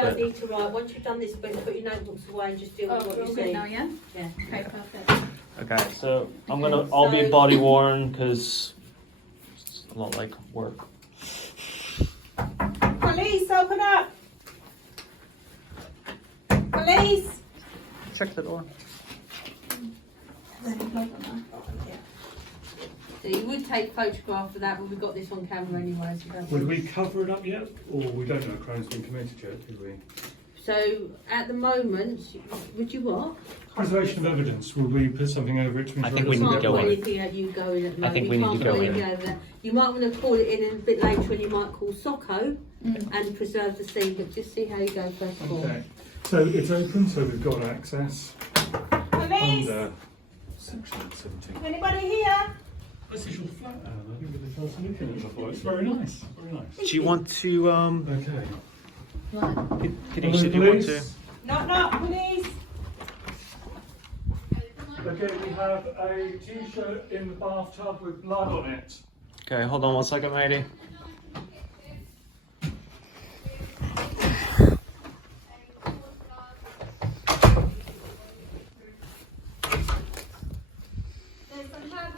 don't need to write. Once you've done this bit, put your notebooks away and just deal with what you see. Now, yeah? Yeah. Okay, perfect. Okay, so I'll be body worn because it's a lot like work. Police, open up! Police! Check the door. So you would take photographs of that, but we've got this on camera anyway. So don't Would we cover it up yet? Or we don't know a crime's been committed yet, do we? So at the moment, would you what? Preservation of evidence. Will we put something over it to ensure I think it we doesn't need to get go Can't on put it. anything at you going at the I moment. think we need can't to go put in. anything over there. You might want to call it in a bit later and you might call Socko and preserve the scene, but just see how you go first of all. Okay. So it's open, so we've got access Police! under section 17. Anybody here? This is your flat, Anne. I think we're the first to look at it before. It's very nice. Very nice. Do you want to Okay. Kadisha, do you want to? Knock, police! Okay, we have a t-shirt in the bathtub with blood on it. Okay, hold on one second, matey.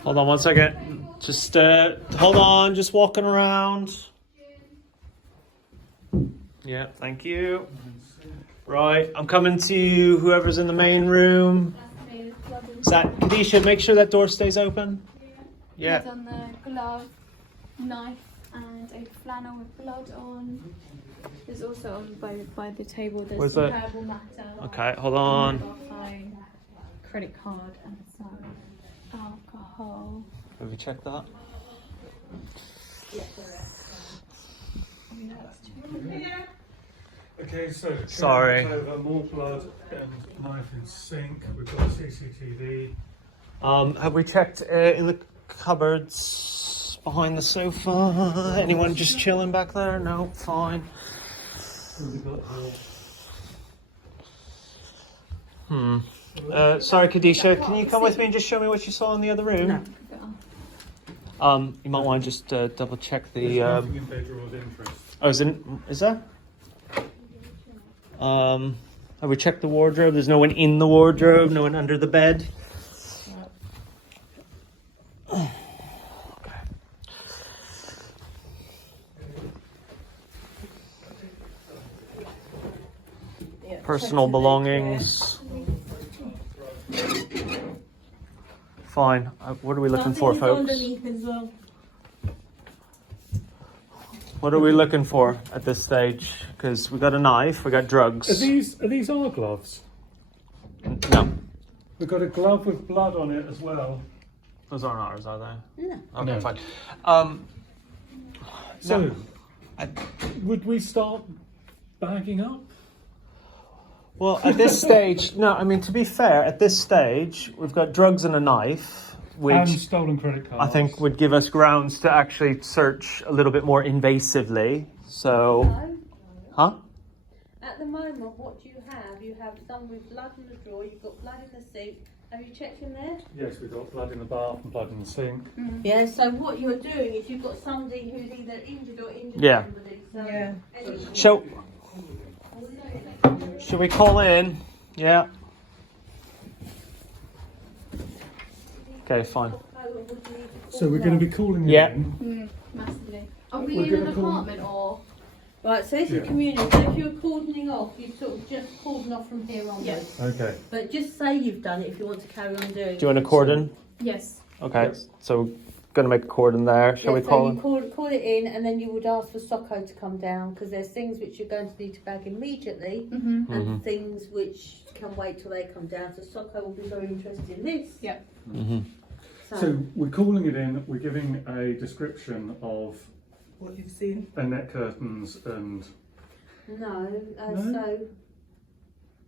Hold on one second. Just hold on, just walking around. Yeah, thank you. Right, I'm coming to you, whoever's in the main room. Is that Kadisha? Make sure that door stays open. Yeah. Blood on the glove, knife, and a flannel with blood on. There's also on by the table. There's Where's some that? herbal matter. Okay, hold on. Mobile phone, credit card, and some alcohol. Have we checked that? Okay, so Sorry. over more blood and knife in sink. We've got CCTV. Have we checked in the cupboards behind the sofa? Anyone just chilling back there? No, fine. We've got Sorry, Kadisha, can you come with me and just show me what you saw in the other room? No. You might want to just double check there's the. nothing in bedroom of interest. Oh, is there? Have we checked the wardrobe? There's no one in the wardrobe. No one under the bed. Okay. Personal belongings. Fine. What are we looking for, folks? Underneath as well. What are we looking for at this stage? Because we got a knife, we got drugs. Are these our gloves? No, We've got a glove with blood on it as well. those aren't ours, are they? No. Okay, No. fine. So, No. would we start bagging up? Well, at this stage, no. I mean, to be fair, at this stage, we've got drugs and a knife, And which stolen credit cards. I think would give us grounds to actually search a little bit more invasively. So, No. huh? At the moment, what do you have? You have some with blood in the drawer, you've got blood in the sink. Have you checked in there? Yes, we've got blood in the bath and blood in the sink. Yeah, so what you're doing is you've got somebody who's either injured or injured Yeah. somebody. So yeah. Shall we call in? Yeah. Okay, fine. So we're going to be calling Yeah. in. Massively. Are we We're in an gonna call- apartment or? Right, so this Yeah. is community. So if you're cordoning off, you sort of just cordon off from here onwards. Yeah. Okay. But just say you've done it if you want to carry on doing it. Do you want a cordon? Yes. Okay, Yes. so gonna make a cordon there. Shall we so call you him? call it in, and then you would ask for Socko to come down because there's things which you're going to need to bag immediately, Mm-hmm. and things which can wait till they come down. So Socko will be very interested in this. Yeah. Mm-hmm. So we're calling it in. We're giving a description of what you've seen. net curtains and. No, No? so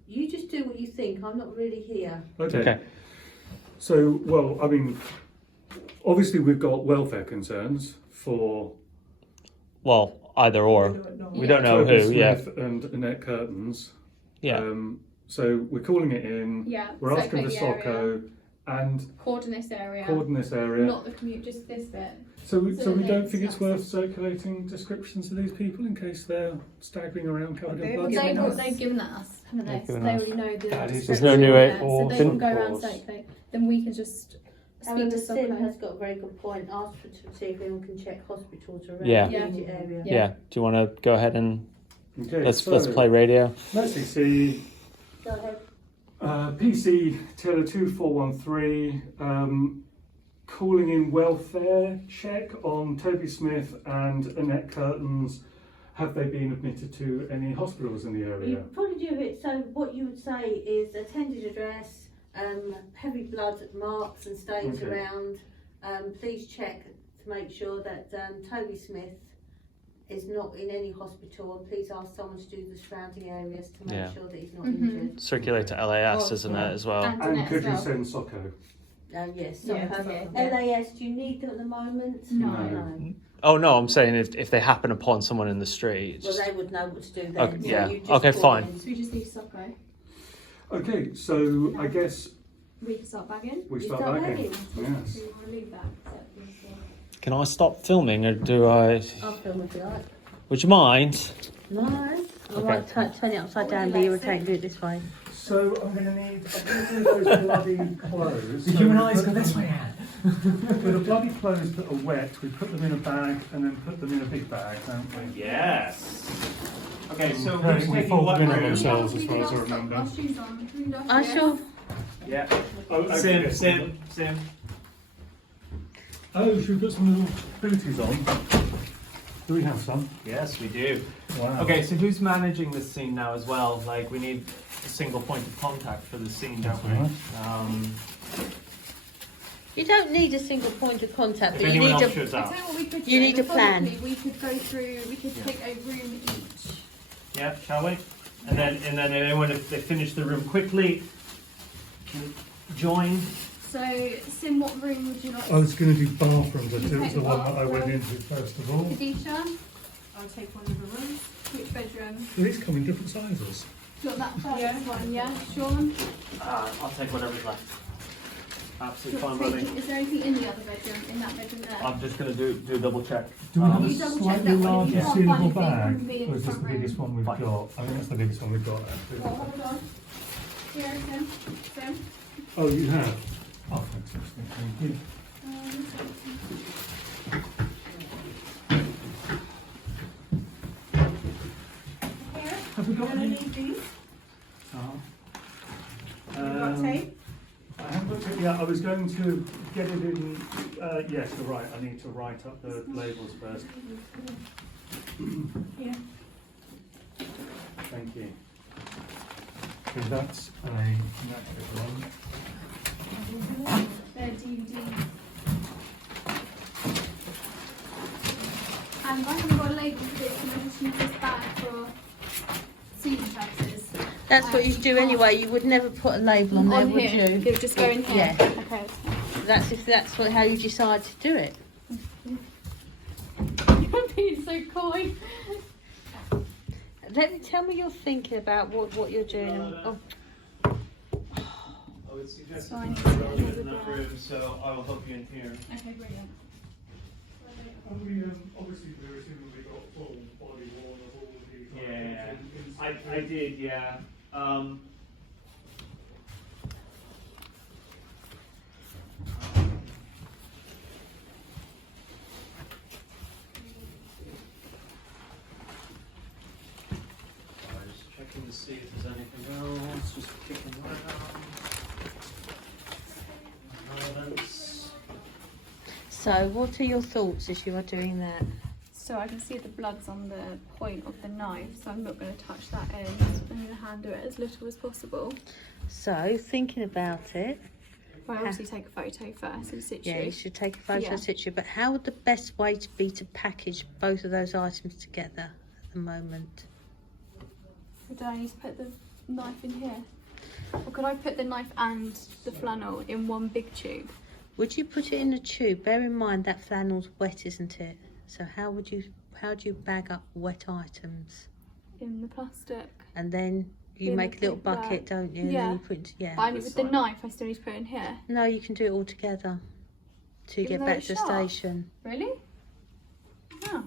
you just do what you think. I'm not really here. Okay. So, well, I mean, obviously we've got welfare concerns for Well, either or. We don't know Toby who. Yeah. Smith and net curtains. Yeah. So we're calling it in. Yeah. We're asking for Second area. Socko, and Cord in this area. cord in this area. Not the commute, just this bit. So we so don't they think it's discuss worth it. circulating descriptions of these people in case they're staggering around covered in blood. They've given that us, haven't they? They've So given they us. already know the That is There's no new description, way- so they can go around Pause. circulate. Then we can just speak Alan to Sim Soccer. has got a very good point. Ask for to see if anyone can check hospitals around Yeah. the immediate area. Yeah. Do you want to go ahead and Okay, let's so play radio? let's see. Go ahead. PC Taylor 2413, calling in welfare check on Toby Smith and Annette Curtains. Have they been admitted to any hospitals in the area? You probably do it. So what you would say is attended address, heavy blood marks and stains Okay. around. Please check to make sure that Toby Smith is not in any hospital, and please ask someone to do the surrounding areas to make Yeah. sure that he's not Mhm. injured. Circulate to LAS, Oh, isn't yeah. it, as well? And And Annette could as you well. send Socko? Yes. Yeah, So, okay. LAS, do you need them at the moment? No. Oh no, I'm saying if they happen upon someone in the street. Well, Just, they would know what to do then. Okay, so yeah. you just Okay, call fine. in. So we just need Soccer. Okay, so I guess We can start bagging. we You start start bagging. bagging. Do Yes. you want to leave that? can I stop filming or do I? I'll film if you like. Would you mind? No. I Okay. might turn it upside down, but irritate and do it this way. So I'm going to need those bloody clothes. You and I go this way, Anne. With the bloody clothes that are wet, we put them in a bag and then put them in a big bag, don't we? Yes. Okay, so Okay, who's we taking fold what them in on room? themselves as far as I remember. Our shoes on. I shall. Yeah. Oh, okay, Sim, yes, Sim, Sim. Oh, should we put some little booties on? Do we have some? Yes, we do. Wow. Okay, so who's managing this scene now as well? Like, we need a single point of contact for the scene, don't we? You don't need a single point of contact, If but you anyone need else to. shows I up. tell you what we could You do. need a plan. Methodically, We could go through. We could Yeah. pick a room each. Yeah, shall we? And then anyone, if they finish the room quickly, can join. So, Sim, what room would you like? I was going to do bathrooms. It was Okay, the one that I went bathroom. into first of all. Kadisha, I'll take one of the rooms. which bedroom? These come in different sizes. Got that first one, yeah. Sean, I'll take whatever's left. Absolutely do you fine want by to me. take- is there anything in the other bedroom? In that bedroom there? I'm just going to do a double check. Do we have You a double check slightly that one, if larger you can't sealable find anything, bag? it can be in Or is this front the biggest room. one we've Fine. got? I think that's the biggest one we've got, Oh, actually. hold on. Here, Sim. Sim. Oh, you have? Oh, fantastic. Thank you. Here. Have we got Can I any? leave these? Oh. Have you got tape? I haven't looked at it yet. I was going to get it in. Yes, you're right. I need to write up the labels first. Here. Thank you. Because that's a natural one. Their DVDs. And I haven't got a label for this, and I just use this bag for season purposes. That's what you do anyway. You would never put a label on there, would here. you? It would just go in here. Yeah. Okay. That's if that's how you decide to do it. You're being so coy. Tell me you're thinking about what you're doing. Oh, I would suggest So I need to that get you another in that bag. room, so I will help you in here. Okay, brilliant. Obviously, we're assuming we got full body worn of all the Yeah, I did, yeah. Just checking to see if there's anything else, just kicking around. Relevance. so, what are your thoughts as you are doing that? So I can see the blood's on the point of the knife, so I'm not going to touch that end. I'm going to handle it as little as possible. So, thinking about it, But I obviously take a photo first in situ. yeah, you should take a photo Yeah. of situ. But how would the best way to be to package both of those items together at the moment? So do I need to put the knife in here? Or could I put the knife and the flannel in one big tube? Would you put it in a tube? Bear in mind that flannel's wet, isn't it? So how do you bag up wet items? In the plastic. And then You In make a the little big bag. bucket, don't you? And Yeah. then you put it, yeah. But I need, This with the side. knife, I still need to put it in here. No, you can do it all together to Even get though back it's to the sharp? station. Really? Oh.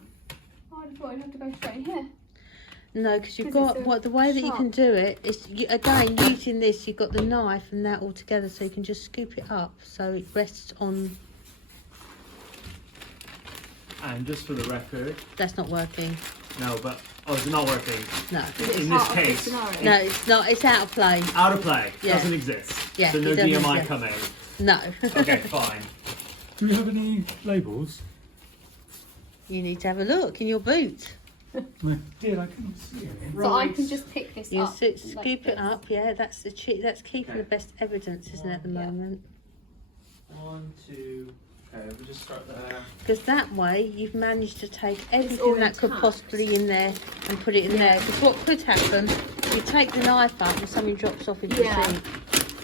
I thought I'd have to go straight in here. No, because you've 'Cause it's got a what the way that you can sharp. do it is again using this. You've got the knife and that all together, so you can just scoop it up so it rests on. And just for the record, That's not working. no, but it's not working. No, Is it In part this of the case, scenario? no, it's not. It's out of play. Out of play. Yeah. Doesn't exist. Yeah, So no it doesn't DMI exist. coming. No. Okay, fine. Do we have any labels? You need to have a look in your boot. No. Here, I couldn't see any. So I Right. can just pick this You up. scoop like it this. up. Yeah, that's the that's keeping Okay. the best evidence, isn't it, at the Yeah. moment? 1, 2. Okay, we'll just start there. Because that way you've managed to take all everything that could intact. possibly in there and put it in there. Because what could happen, you take the knife up and something drops off into Yeah. the sink.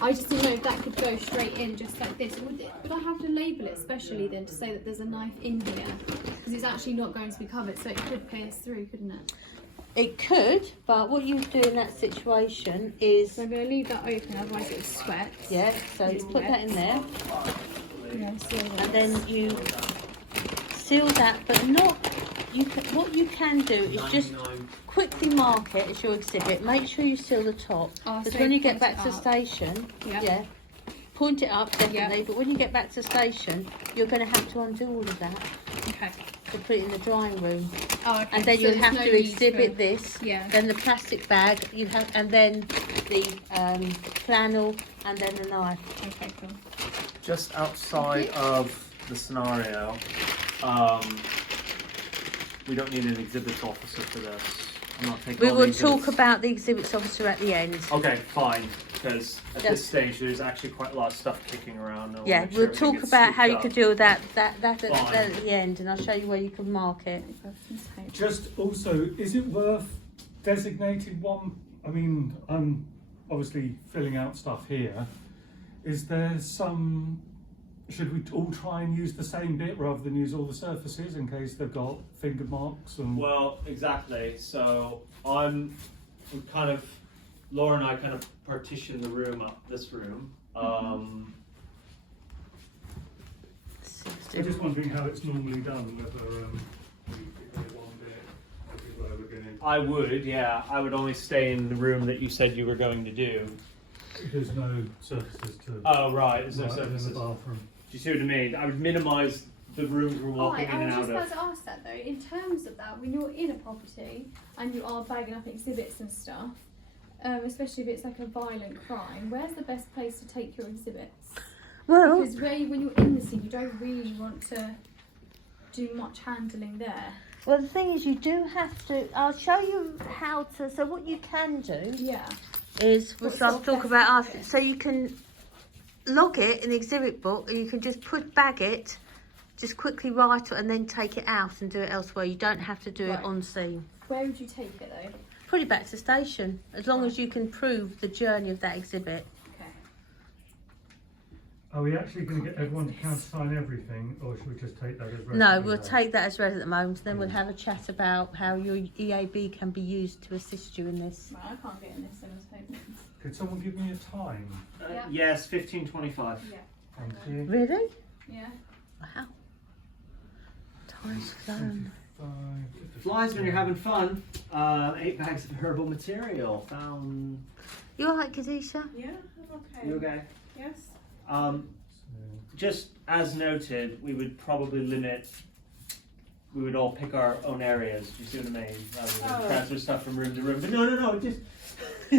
I just didn't know if that could go straight in just like this. Would I have to label it specially then to say that there's a knife in here? Because it's actually not going to be covered, so it could pierce through, couldn't it? It could, but what you would do in that situation is, So I'm going to leave that open, otherwise it will sweat. yeah, so you put that in there Yeah, seal and that. then you seal that, but not, what you can do is just 99. quickly mark it as your exhibit. Make sure you seal the top. Oh, Because so when you point get back it to the up. station, Yeah. yeah, point it up definitely, Yeah. but when you get back to the station, you're going to have to undo all of that Okay. to put it in the drying room. Oh, okay. And then So you'll there's have no to need exhibit for- this, Yeah. then the plastic bag, you have, and then the flannel, and then the knife. Okay, cool. Just outside of the scenario, we don't need an exhibits officer for this. I'm not taking We all the will talk exhibits. about the exhibits officer at the end. Okay, fine. Because at Yeah. this stage, there's actually quite a lot of stuff kicking around. and I wanna Yeah, make sure we'll everything talk gets about how you scooped could up. deal with that at Fine. the end, and I'll show you where you can mark it. Just also, is it worth designating one? I mean, I'm obviously filling out stuff here. Is there some? Should we all try and use the same bit rather than use all the surfaces in case they've got finger marks and? Well, exactly. So we kind of, Laura and I kind of partition the room up, this room. I'm just wondering how it's normally done. Whether you pick up one bit everywhere we're going. I would, yeah. I would only stay in the room that you said you were going to do. There's no surfaces to. Oh, right. There's no right, in surfaces. the bathroom. Do you see what I mean? I would minimise the rooms we're Oh, walking in I and was out just about of. to ask that though. In terms of that, when you're in a property and you are bagging up exhibits and stuff, especially if it's like a violent crime, where's the best place to take your exhibits? Well, Because when you're in the scene, you don't really want to do much handling there. well, the thing is, you do have to. I'll show you how to. So what you can do Yeah. is, What which sort I'll of talk best about after. practice? So you can log it in the exhibit book, and you can just bag it, just quickly write it, and then take it out and do it elsewhere. You don't have to do Right. it on scene. Where would you take it though? Put it back to the station, as long as you can prove the journey of that exhibit. Okay. Are we actually going to get everyone to countersign everything, or should we just take that as read? No, we'll take that as read at the moment, then we'll have a chat about how your EAB can be used to assist you in this. Well, I can't get in this, so I was hoping. Could someone give me a time? Yeah. Yes, 15:25. Yeah. Thank you. Really? Yeah. Wow. Time's flown. Flies when you're having fun. 8 bags of herbal material found. You alright, Kadisha? Yeah, I'm okay. You okay? Yes. Just as noted, we would probably limit. We would all pick our own areas. Do you see what I mean? Rather than Oh. transfer stuff from room to room. But no. Just.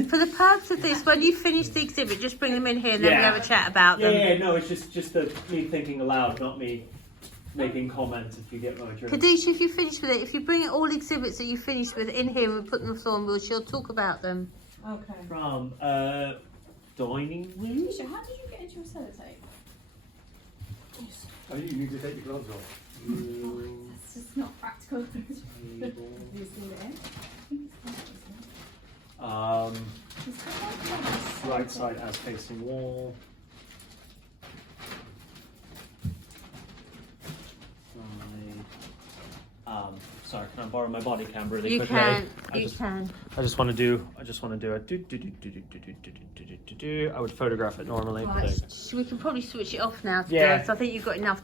For the purpose of this, when you finish the exhibit, just bring them in here and then Yeah. we'll have a chat about them. Yeah. No, it's just me thinking aloud, not me making comments. If you get my drift. Kadisha, if you finish with it, if you bring it all exhibits that you finished with in here and put them on the floor and she'll talk about them. Okay. From dining room. Misha, how did you get into your sellotape? Oh, you need to take your gloves off. That's just not practical. Table. You see there? Right side as facing wall. Sorry, can I borrow my body cam really You quickly? can, I you just, can. I just want to do it. I would photograph it normally. Right, we can probably switch it off now, Yeah. because I think you've got enough to